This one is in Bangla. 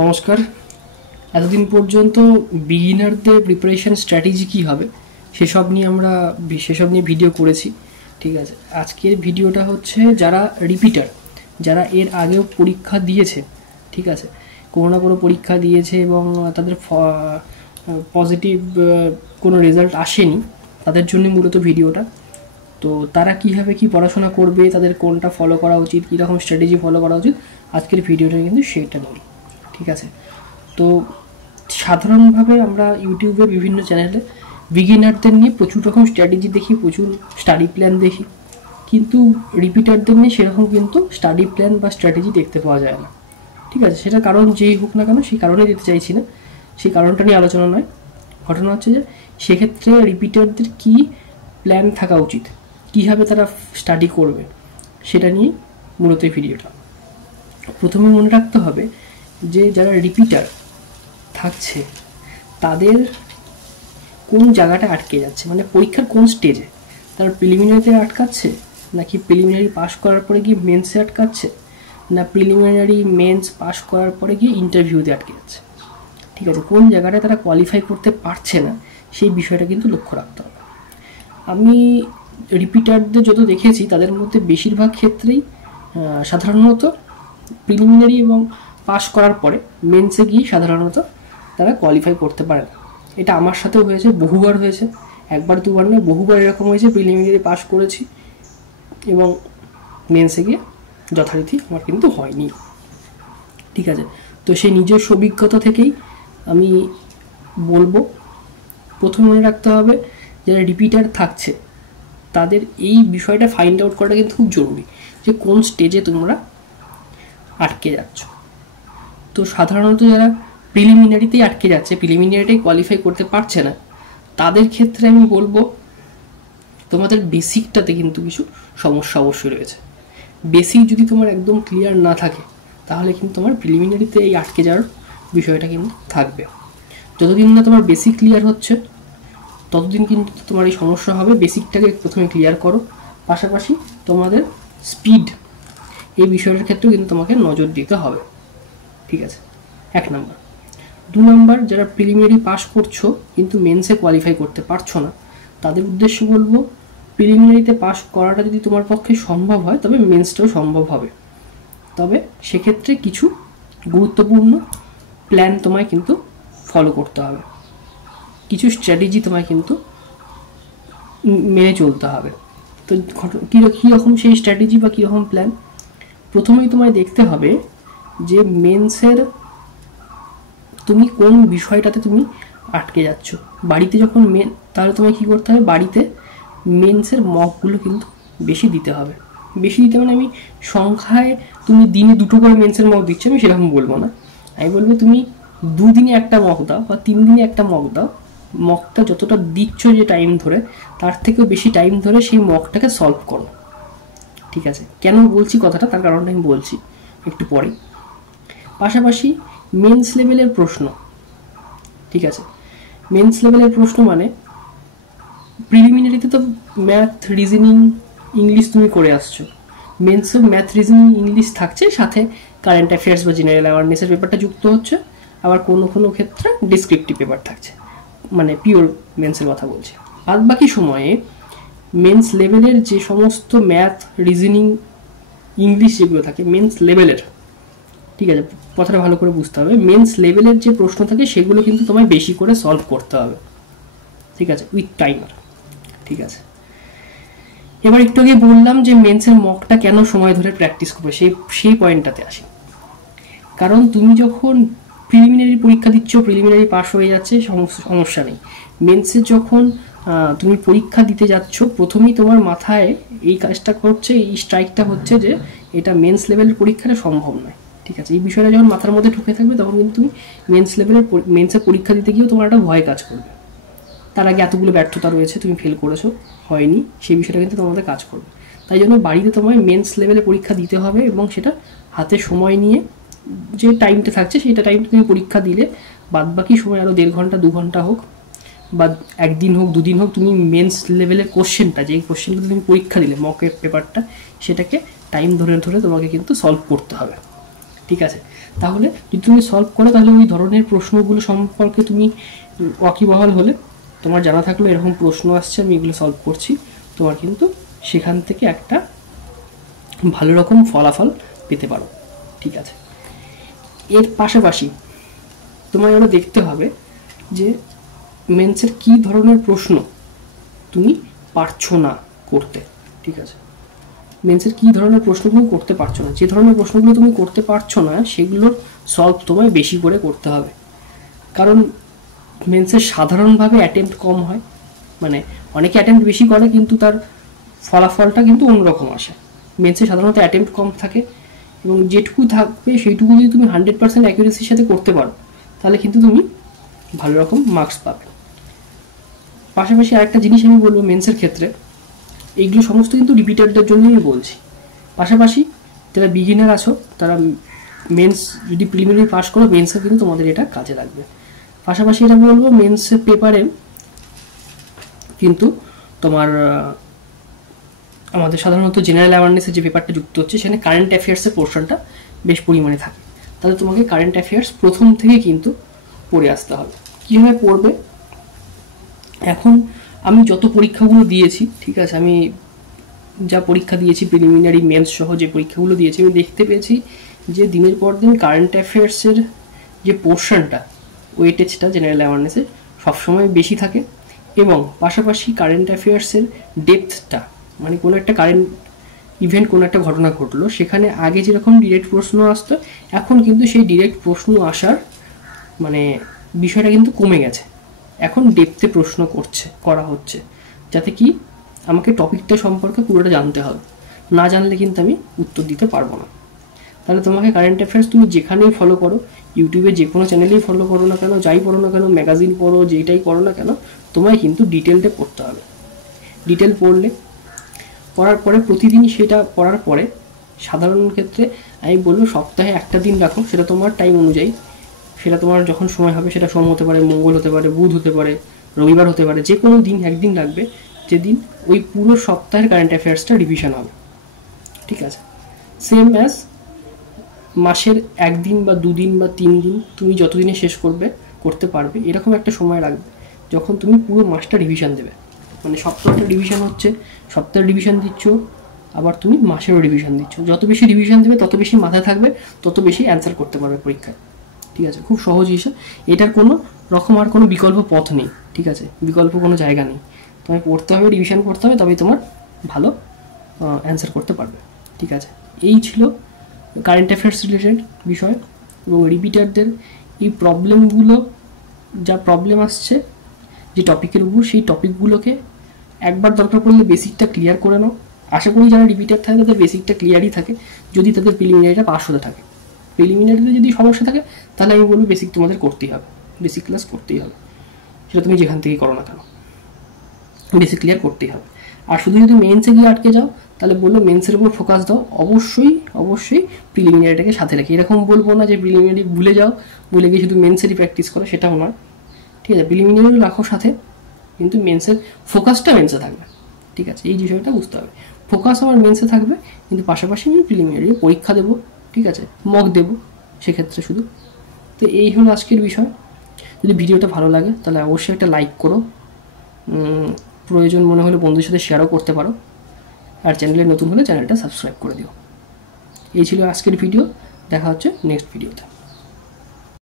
নমস্কার। এতদিন পর্যন্ত বিগিনারদের প্রিপারেশন স্ট্র্যাটেজি কী হবে সেসব নিয়ে ভিডিও করেছি। ঠিক আছে, আজকের ভিডিওটা হচ্ছে যারা রিপিটার, যারা এর আগেও পরীক্ষা দিয়েছে, ঠিক আছে, কোনো না কোনো পরীক্ষা দিয়েছে এবং তাদের পজিটিভ কোনো রেজাল্ট আসেনি, তাদের জন্য মূলত ভিডিওটা। তো তারা কীভাবে কী পড়াশোনা করবে, তাদের কোনটা ফলো করা উচিত, কীরকম স্ট্র্যাটেজি ফলো করা উচিত, আজকের ভিডিওটা কিন্তু সেটা নিয়ে। ঠিক আছে, তো সাধারণভাবে আমরা ইউটিউবে বিভিন্ন চ্যানেলে বিগিনারদের নিয়ে প্রচুর রকম স্ট্র্যাটেজি দেখি, প্রচুর স্টাডি প্ল্যান দেখি, কিন্তু রিপিটারদের নিয়ে সেরকম কিন্তু স্টাডি প্ল্যান বা স্ট্র্যাটেজি দেখতে পাওয়া যায় না। ঠিক আছে, সেটা কারণ যেই হোক না কেন, সেই কারণে দিতে চাইছি না, সেই কারণটা নিয়ে আলোচনা নয়। ঘটনা হচ্ছে যে সেক্ষেত্রে রিপিটারদের কী প্ল্যান থাকা উচিত, কীভাবে তারা স্টাডি করবে, সেটা নিয়ে মূলত এই ভিডিওটা। প্রথমে মনে রাখতে হবে যে যারা রিপিটার থাকছে তাদের কোন জায়গাটা আটকে যাচ্ছে, মানে পরীক্ষার কোন স্টেজে তারা প্রিলিমিনারিতে আটকাচ্ছে, নাকি প্রিলিমিনারি পাস করার পরে গিয়ে মেন্সে আটকাচ্ছে, না প্রিলিমিনারি মেন্স পাস করার পরে গিয়ে ইন্টারভিউতে আটকে যাচ্ছে। ঠিক আছে, কোন জায়গাটায় তারা কোয়ালিফাই করতে পারছে না সেই বিষয়টা কিন্তু লক্ষ্য রাখতে হবে। আমি রিপিটারদের যত দেখেছি তাদের মধ্যে বেশিরভাগ ক্ষেত্রেই সাধারণত প্রিলিমিনারি এবং পাস করার পরে মেন্সে গিয়ে সাধারণত তারা কোয়ালিফাই করতে পারে না। এটা আমার সাথেও হয়েছে, বহুবার হয়েছে, একবার দুবার নয়, বহুবার এরকম হয়েছে। প্রিলিমিনারি পাস করেছি এবং মেন্সে গিয়ে যথারীতি আমার কিন্তু হয়নি। ঠিক আছে, তো সেই নিজস্ব অভিজ্ঞতা থেকেই আমি বলবো, প্রথমে মনে রাখতে হবে যারা রিপিটার থাকছে তাদের এই বিষয়টা ফাইন্ড আউট করাটা কিন্তু খুব জরুরি, যে কোন স্টেজে তোমরা আটকে যাচ্ছ। তো সাধারণত যারা প্রিলিমিনারিতেই আটকে যাচ্ছে, প্রিলিমিনারিটাই কোয়ালিফাই করতে পারছে না, তাদের ক্ষেত্রে আমি বলবো তোমাদের বেসিকটাতে কিন্তু কিছু সমস্যা অবশ্যই রয়েছে। বেসিক যদি তোমার একদম ক্লিয়ার না থাকে তাহলে কিন্তু তোমার প্রিলিমিনারিতে এই আটকে যাওয়ার বিষয়টা কিন্তু থাকবে। যতদিন না তোমার বেসিক ক্লিয়ার হচ্ছে ততদিন কিন্তু তোমার এই সমস্যা হবে। বেসিকটাকে প্রথমে ক্লিয়ার করো, পাশাপাশি তোমাদের স্পিড এই বিষয়টার ক্ষেত্রেও কিন্তু তোমাকে নজর দিতে হবে। ঠিক আছে, 1 নম্বর। 2 নম্বর, যারা প্রিলিমিনারি পাস করছো কিন্তু মেন্সে কোয়ালিফাই করতে পারছো না, তাদের উদ্দেশ্যে বলবো প্রিলিমিনারিতে পাস করাটা যদি তোমার পক্ষে সম্ভব হয় তবে মেন্সটাও সম্ভব হবে। তবে সেক্ষেত্রে কিছু গুরুত্বপূর্ণ প্ল্যান তোমায় কিন্তু ফলো করতে হবে, কিছু স্ট্র্যাটেজি তোমায় কিন্তু মেনে চলতে হবে। তো কীরকম সেই স্ট্র্যাটেজি বা কীরকম প্ল্যান, প্রথমেই তোমায় দেখতে হবে যে মেন্সের তুমি কোন বিষয়টাতে তুমি আটকে যাচ্ছ। বাড়িতে যখন তাহলে তোমায় কী করতে হবে, বাড়িতে মেন্সের মকগুলো কিন্তু বেশি দিতে হবে। বেশি দিতে মানে আমি সংখ্যায় তুমি দিনে 2টো করে মেন্সের মক দিচ্ছ আমি সেরকম বলবো না, আমি বলবো তুমি 2 দিনে একটা মক দাও বা 3 দিনে একটা মক দাও। মকটা যতটা দিচ্ছ যে টাইম ধরে, তার থেকেও বেশি টাইম ধরে সেই মকটাকে সলভ করো। ঠিক আছে, কেন বলছি কথাটা, তার কারণটা আমি বলছি একটু পরে। পাশাপাশি মেন্স লেভেলের প্রশ্ন, ঠিক আছে, মেন্স লেভেলের প্রশ্ন মানে প্রিলিমিনারিতে তো ম্যাথ, রিজনিং, ইংলিশ তুমি করে আসছো, মেন্সও ম্যাথ, রিজনিং, ইংলিশ থাকছে, সাথে কারেন্ট অ্যাফেয়ার্স বা জেনারেল অ্যাওয়ারনেসের পেপারটা যুক্ত হচ্ছে, আবার কোনো কোনো ক্ষেত্রে ডিসক্রিপটিভ পেপার থাকছে, মানে পিওর মেন্সের কথা বলছি। বাদ বাকি সময়ে মেন্স লেভেলের যে সমস্ত ম্যাথ, রিজনিং, ইংলিশ যেগুলো থাকে মেন্স লেভেলের, ঠিক আছে, কথাটা ভালো করে বুঝতে হবে, মেন্স লেভেলের যে প্রশ্ন থাকে সেগুলো কিন্তু তোমায় বেশি করে সলভ করতে হবে। ঠিক আছে, উইথ টাইমার। ঠিক আছে, এবার একটু আগে বললাম যে মেন্সের মকটা কেন সময় ধরে প্র্যাকটিস করবে, সেই পয়েন্টটাতে আসি। কারণ তুমি যখন প্রিলিমিনারি পরীক্ষা দিচ্ছ, প্রিলিমিনারি পাস হয়ে যাচ্ছে, সমস্যা নেই। মেন্সে যখন তুমি পরীক্ষা দিতে যাচ্ছ, প্রথমেই তোমার মাথায় এই কাজটা করছে, এই স্ট্রাইকটা হচ্ছে যে এটা মেন্স লেভেলের পরীক্ষাটা সম্ভব নয়। ঠিক আছে, এই বিষয়টা যখন মাথার মধ্যে ঢুকে থাকবে তখন কিন্তু তুমি মেন্সের পরীক্ষা দিতে গিয়েও তোমার একটা ভয় কাজ করবে। তার আগে এতগুলো ব্যর্থতা রয়েছে, তুমি ফেল করেছো, হয়নি, সেই বিষয়টা কিন্তু তোমাদের কাজ করবে। তাই জন্য বাড়িতে তোমায় মেন্স লেভেলে পরীক্ষা দিতে হবে এবং সেটা হাতে সময় নিয়ে, যে টাইমটা থাকছে সেইটা টাইমটা তুমি পরীক্ষা দিলে, বাদবাকি সময় আরও 1.5 ঘন্টা 2 ঘন্টা হোক বা 1 দিন হোক 2 দিন হোক, তুমি মেন্স লেভেলের কোশ্চেনটা, যেই কোশ্চেনটা তুমি পরীক্ষা দিলে মকের পেপারটা, সেটাকে টাইম ধরে ধরে তোমাকে কিন্তু সলভ করতে হবে। ঠিক আছে, তাহলে যদি তুমি সলভ করো তাহলে ওই ধরনের প্রশ্নগুলো সম্পর্কে তুমি ওয়াকিবহাল হলে, তোমার জানা থাকলো এরকম প্রশ্ন আসছে আমি এগুলো সলভ করছি, তোমার কিন্তু সেখান থেকে একটা ভালো রকম ফলাফল পেতে পারো। ঠিক আছে, এর পাশাপাশি তোমার এবার দেখতে হবে যে মেন্সের কী ধরনের প্রশ্ন তুমি পারছো না করতে। ঠিক আছে, মেন্সের কী ধরনের প্রশ্নগুলো করতে পারছো না, যে ধরনের প্রশ্নগুলো তুমি করতে পারছো না সেগুলোর সলভ তোমায় বেশি করে করতে হবে। কারণ মেন্সের সাধারণভাবে অ্যাটেম্প্ট কম হয়, মানে অনেকে অ্যাটেম্প্ট বেশি করে কিন্তু তার ফলাফলটা কিন্তু অন্যরকম আসে। মেন্সে সাধারণত অ্যাটেম্প্ট কম থাকে এবং যেটুকু থাকবে সেইটুকু যদি তুমি 100% অ্যাকুরেসির সাথে করতে পারো তাহলে কিন্তু তুমি ভালো রকম মার্কস পাবে। পাশাপাশি আরেকটা জিনিস আমি বলবো মেন্সের ক্ষেত্রে, এইগুলো সমস্ত কিন্তু রিপিটারদের জন্যই আমি বলছি। পাশাপাশি যারা বিগিনার আছো তারা মেন্স যদি প্রিলিমিনারি পাস করো মেন্সে কিন্তু তোমাদের এটা কাজে লাগবে। পাশাপাশি এটা বলবো মেন্সের পেপারে কিন্তু তোমার আমাদের সাধারণত জেনারেল অ্যাওয়ারনেসের যে পেপারটা যুক্ত হচ্ছে সেখানে কারেন্ট অ্যাফেয়ার্সের পোর্শনটা বেশ পরিমাণে থাকে। তাহলে তোমাকে কারেন্ট অ্যাফেয়ার্স প্রথম থেকে কিন্তু পড়ে আসতে হবে। কীভাবে পড়বে, এখন আমি যত পরীক্ষাগুলো দিয়েছি, ঠিক আছে, আমি যা পরীক্ষা দিয়েছি প্রিলিমিনারি মেন্স সহ যে পরীক্ষাগুলো দিয়েছি আমি দেখতে পেয়েছি যে দিনের পর দিন কারেন্ট অ্যাফেয়ার্সের যে পোর্শনটা ওয়েটেজটা জেনারেল অ্যাওয়ারনেসে সবসময় বেশি থাকে এবং পাশাপাশি কারেন্ট অ্যাফেয়ার্সের ডেপথটা, মানে কোনো একটা কারেন্ট ইভেন্ট কোনো একটা ঘটনা ঘটলো সেখানে আগে যেরকম ডিরেক্ট প্রশ্ন আসতো এখন কিন্তু সেই ডিরেক্ট প্রশ্ন আসার মানে বিষয়টা কিন্তু কমে গেছে। এখন ডেপথে প্রশ্ন করা হচ্ছে, যাতে কি আমাকে টপিকটা সম্পর্কে পুরোটা জানতে হবে, না জানলে কিন্তু আমি উত্তর দিতে পারবো না। তাহলে তোমাকে কারেন্ট অ্যাফেয়ার্স তুমি যেখানেই ফলো করো, ইউটিউবে যে কোনো চ্যানেলেই ফলো করো না কেন, যাই পড়ো না কেন, ম্যাগাজিন পড়ো, যেটাই করো না কেন, তোমায় কিন্তু ডিটেলটা পড়তে হবে। ডিটেল পড়ার পরে প্রতিদিন সেটা পড়ার পরে সাধারণ ক্ষেত্রে আমি বলবো সপ্তাহে একটা দিন রাখো, সেটা তোমার টাইম অনুযায়ী, সেটা তোমার যখন সময় হবে, সেটা সোম হতে পারে, মঙ্গল হতে পারে, বুধ হতে পারে, রবিবার হতে পারে, যে কোনো দিন একদিন লাগবে যেদিন ওই পুরো সপ্তাহের কারেন্ট অ্যাফেয়ার্সটা রিভিশন হবে। ঠিক আছে, সেম অ্যাজ মাসের একদিন বা দুদিন বা 3 দিন তুমি যতদিনে শেষ করতে পারবে এরকম একটা সময় রাখবে যখন তুমি পুরো মাসটা রিভিশন দেবে। মানে সপ্তাহটা রিভিশন হচ্ছে, সপ্তাহের রিভিশন দিচ্ছ, আবার তুমি মাসেরও রিভিশন দিচ্ছ। যত বেশি রিভিশন দেবে তত বেশি মাথায় থাকবে, তত বেশি অ্যান্সার করতে পারবে পরীক্ষায়। ঠিক আছে, খুব সহজ হিসাব, এটার কোনো রকম আর কোনো বিকল্প পথ নেই। ঠিক আছে, বিকল্প কোনো জায়গা নেই, তোমায় পড়তে হবে, রিভিশন করতে হবে, তবেই তোমার ভালো অ্যান্সার করতে পারবে। ঠিক আছে, এই ছিল কারেন্ট অ্যাফেয়ার্স রিলেটেড বিষয়। এবং রিপিটারদের এই প্রবলেমগুলো, যা প্রবলেম আসছে যে টপিকের উপর, সেই টপিকগুলোকে একবার দরকার পড়লে বেসিকটা ক্লিয়ার করে নাও। আশা করি যারা রিপিটার থাকে তাদের বেসিকটা ক্লিয়ারই থাকে, যদি তাদের প্রিলিমিনারিটা পাস হতে থাকে। প্রিলিমিনারিতে যদি সমস্যা থাকে তাহলে আমি বলবো বেসিক তোমাদের করতেই হবে, বেসিক ক্লাস করতেই হবে, সেটা তুমি যেখান থেকেই করো না কেন, বেসিক ক্লিয়ার করতেই হবে। আর শুধু যদি মেন্সে গিয়ে আটকে যাও তাহলে বলবো মেন্সের উপর ফোকাস দাও, অবশ্যই প্রিলিমিনারিটাকে সাথে রেখে। এরকম বলবো না যে প্রিলিমিনারি ভুলে যাও, ভুলে গিয়ে শুধু মেন্সেরই প্র্যাকটিস করো, সেটাও নয়। ঠিক আছে, প্রিলিমিনারিও রাখো সাথে, কিন্তু মেন্সের ফোকাসটা মেন্সে থাকবে। ঠিক আছে, এই বিষয়টা বুঝতে হবে, ফোকাস আমার মেন্সে থাকবে কিন্তু পাশাপাশি আমি প্রিলিমিনারি পরীক্ষা দেবো। ঠিক আছে, মক দেবো সেক্ষেত্রে শুধু। তো এই হলো আজকের বিষয়। যদি ভিডিওটা ভালো লাগে তাহলে অবশ্যই একটা লাইক করো, প্রয়োজন মনে হলে বন্ধুদের সাথে শেয়ারও করতে পারো, আর চ্যানেলে নতুন হলে চ্যানেলটা সাবস্ক্রাইব করে দিও। এই ছিল আজকের ভিডিও, দেখা হচ্ছে নেক্সট ভিডিওতে।